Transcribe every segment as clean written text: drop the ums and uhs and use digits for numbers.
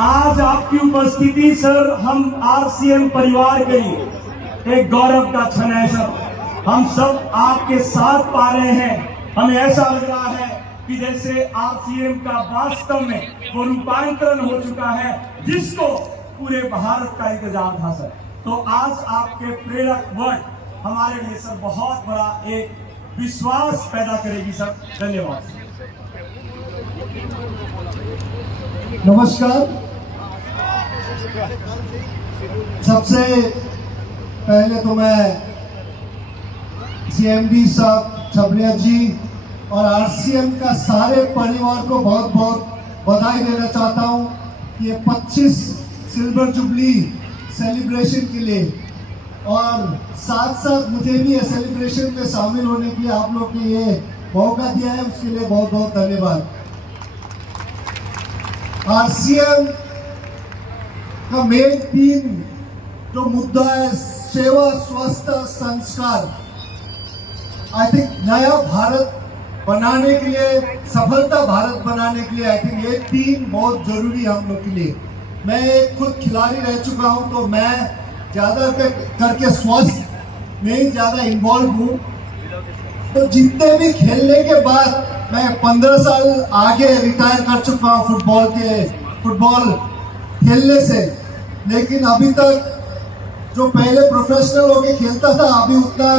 आज आपकी उपस्थिति सर हम आरसीएम परिवार के लिए एक गौरव का क्षण है सर। हम सब आपके साथ पा रहे हैं। हमें ऐसा लग रहा है कि जैसे आरसीएम का वास्तव में वो रूपांतरण हो चुका है जिसको पूरे भारत का इंतजार था सर। तो आज आपके प्रेरक वर्ड हमारे लिए सर बहुत बड़ा एक विश्वास पैदा करेगी सर। धन्यवाद। नमस्कार। सबसे पहले तो मैं सीएमडी साहब छबरिया जी और आरसीएम का सारे परिवार को बहुत बहुत बधाई देना चाहता हूं कि ये 25 सिल्वर जुबली सेलिब्रेशन के लिए और साथ साथ मुझे भी ये सेलिब्रेशन में शामिल होने के लिए आप लोग ने ये मौका दिया है, उसके लिए बहुत बहुत धन्यवाद। आरसीएम का मेन थीम जो मुद्दा है सेवा स्वस्थ संस्कार। आई थिंक नया भारत बनाने के लिए, सफलता भारत बनाने के लिए आई थिंक ये थीम बहुत जरूरी है हम लोग के लिए। मैं खुद खिलाड़ी रह चुका हूं तो मैं ज्यादा करके स्वास्थ्य में ही ज्यादा इन्वॉल्व हूं। तो जितने भी खेलने के बाद मैं 15 साल आगे रिटायर कर चुका हूं फुटबॉल खेलने से, लेकिन अभी तक जो पहले प्रोफेशनल होके खेलता था अभी उतना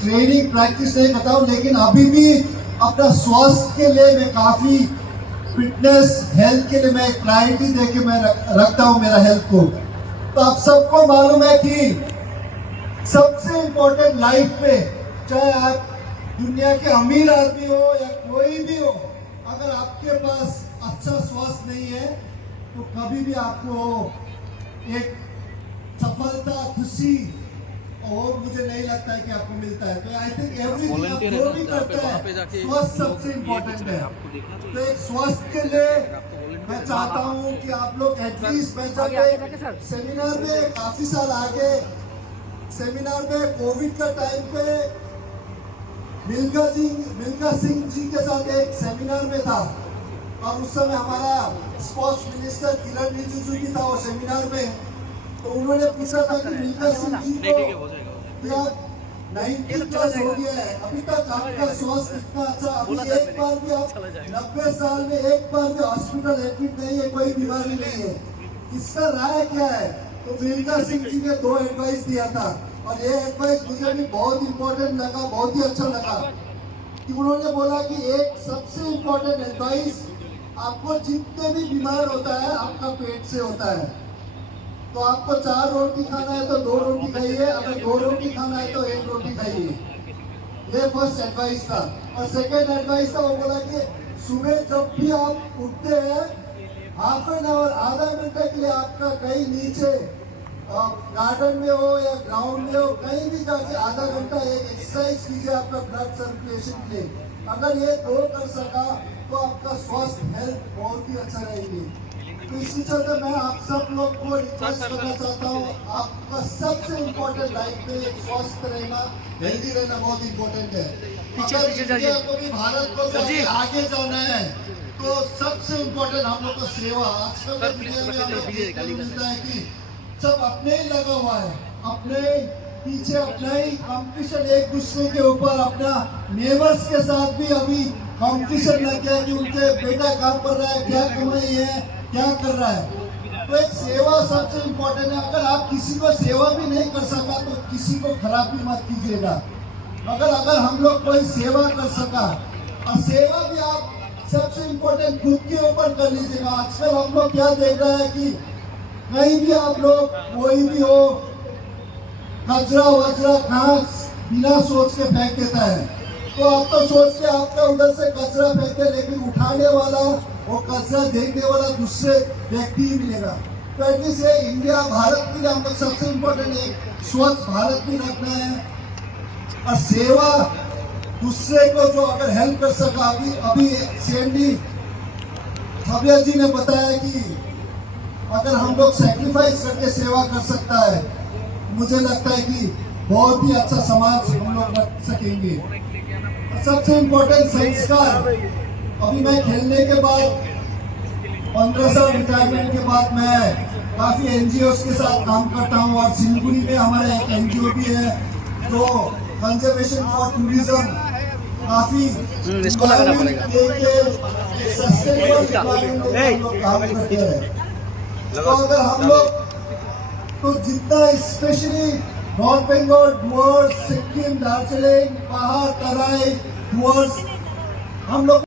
ट्रेनिंग प्रैक्टिस नहीं करता हूं, लेकिन अभी भी अपना स्वास्थ्य के लिए मैं काफी फिटनेस हेल्थ के लिए मैं एक प्रायोरिटी देके मैं रखता हूं मेरा हेल्थ को। तो आप सबको मालूम है कि सबसे इम्पोर्टेंट लाइफ में, चाहे आप दुनिया के अमीर आदमी हो या कोई भी हो, अगर आपके पास अच्छा स्वास्थ्य नहीं है तो कभी भी आपको एक सफलता, खुशी और मुझे नहीं लगता है कि आपको मिलता है। तो आई थिंक एवरीथिंग आप जो भी करते हैं स्वास्थ्य सबसे इम्पोर्टेंट है। तो एक स्वास्थ्य के लिए मैं चाहता हूँ कि आप लोग एटलीस्ट, मैं जब सेमिनार में काफी साल आगे सेमिनार में कोविड का टाइम पे मिल्खा सिंह जी के साथ एक सेमिनार में था और उस समय हमारा स्पोर्ट्स मिनिस्टर किरण रिजिजू जी था वो सेमिनार में। तो उन्होंने पूछा था कि मिल्खा सिंह जी को क्या 90 प्लस हो गया है, अभी तक आपका स्वास्थ्य इतना अच्छा, अभी एक बार भी आप 90 साल में एक बार भी हॉस्पिटल एडमिट नहीं है, कोई बीमारी नहीं है, इसका राय क्या है? तो मिल्खा सिंह जी ने 2 एडवाइस दिया था और ये एडवाइस मुझे भी बहुत इंपॉर्टेंट लगा, बहुत ही अच्छा लगा कि उन्होंने बोला कि एक सबसे इम्पोर्टेंट एडवाइस, आपको जितने भी बीमार होता है आपका पेट से होता है। तो आपको 4 रोटी खाना है तो 2 रोटी खाइए, अगर 2 रोटी खाना है तो 1 रोटी खाइए। ये फर्स्ट एडवाइस था। और सेकेंड एडवाइस था, वो बोला कि सुबह जब भी आप उठते हैं हाफ एन आवर, आधा घंटे के लिए आपका कहीं नीचे गार्डन में हो या ग्राउंड में हो, कहीं भी जाके आधा घंटा एक एक्सरसाइज कीजिए आपका ब्लड सर्कुलेशन के लिए। अगर ये 2 कर सका तो आपका स्वास्थ्य हेल्थ बहुत ही अच्छा रहेगी। तो इसी चलते मैं आप सब लोग को रिक्वेस्ट करना चाहता हूँ, आपका सबसे इम्पोर्टेंट लाइफ में स्वस्थ रहना, हेल्दी रहना बहुत इम्पोर्टेंट है। अगर इंडिया को भी, भारत को भी आगे जाना है तो सबसे इम्पोर्टेंट हम लोग को सेवा। आजकल दुनिया में हमें देखने को मिलता है कि सब अपने ही लगा हुआ है, अपने पीछे अपना ही कंपटीशन, एक दूसरे के ऊपर, अपना नेबर्स के साथ भी अभी कंपटीशन लग गया कि उनके बेटा काम कर रहा है, क्या कमाई है, क्या कर रहा है। तो एक सेवा सबसे इम्पोर्टेंट है। अगर आप किसी को सेवा भी नहीं कर सका तो किसी को खराब भी मत कीजिएगा। अगर हम लोग कोई सेवा कर सका, और सेवा भी आप सबसे इम्पोर्टेंट खुद के ऊपर कर लीजिएगा। आजकल हम लोग क्या देख रहे हैं कि कहीं भी आप लोग कोई भी हो, कचरा वचरा कहाँ बिना सोच के फेंक देता है। तो आप तो सोच के आपका उधर से कचरा फेंकते, लेकिन उठाने वाला, वो कचरा देखने वाला दूसरे व्यक्ति ही मिलेगा। तो एटलीस्ट ये इंडिया, भारत के लिए हम लोग सबसे इम्पोर्टेंट है स्वच्छ भारत भी रखना है और सेवा दूसरे को जो अगर हेल्प कर सका। अभी सीएमडी छबरिया जी ने बताया कि अगर हम लोग सैक्रिफाइस करके सेवा कर सकता है, मुझे लगता है कि बहुत ही अच्छा समाज हम लोग रख सकेंगे। सबसे इम्पोर्टेंट संस्कार। अभी मैं खेलने के बाद 15 साल रिटायरमेंट के बाद मैं काफी एनजीओस के साथ काम करता हूँ और सिलगुड़ी में हमारा एक एनजीओ भी है जो कंजर्वेशन फॉर टूरिज्म काफी इसको लगाना पड़ेगा। सस्टेनेबल काम करते हैं। तो अगर हम लोग तो जितना स्पेशली नॉर्थ बंगाल डुअर्स सिक्किम दार्जिलिंग पहाड़ तराई डुअर्स हम लोग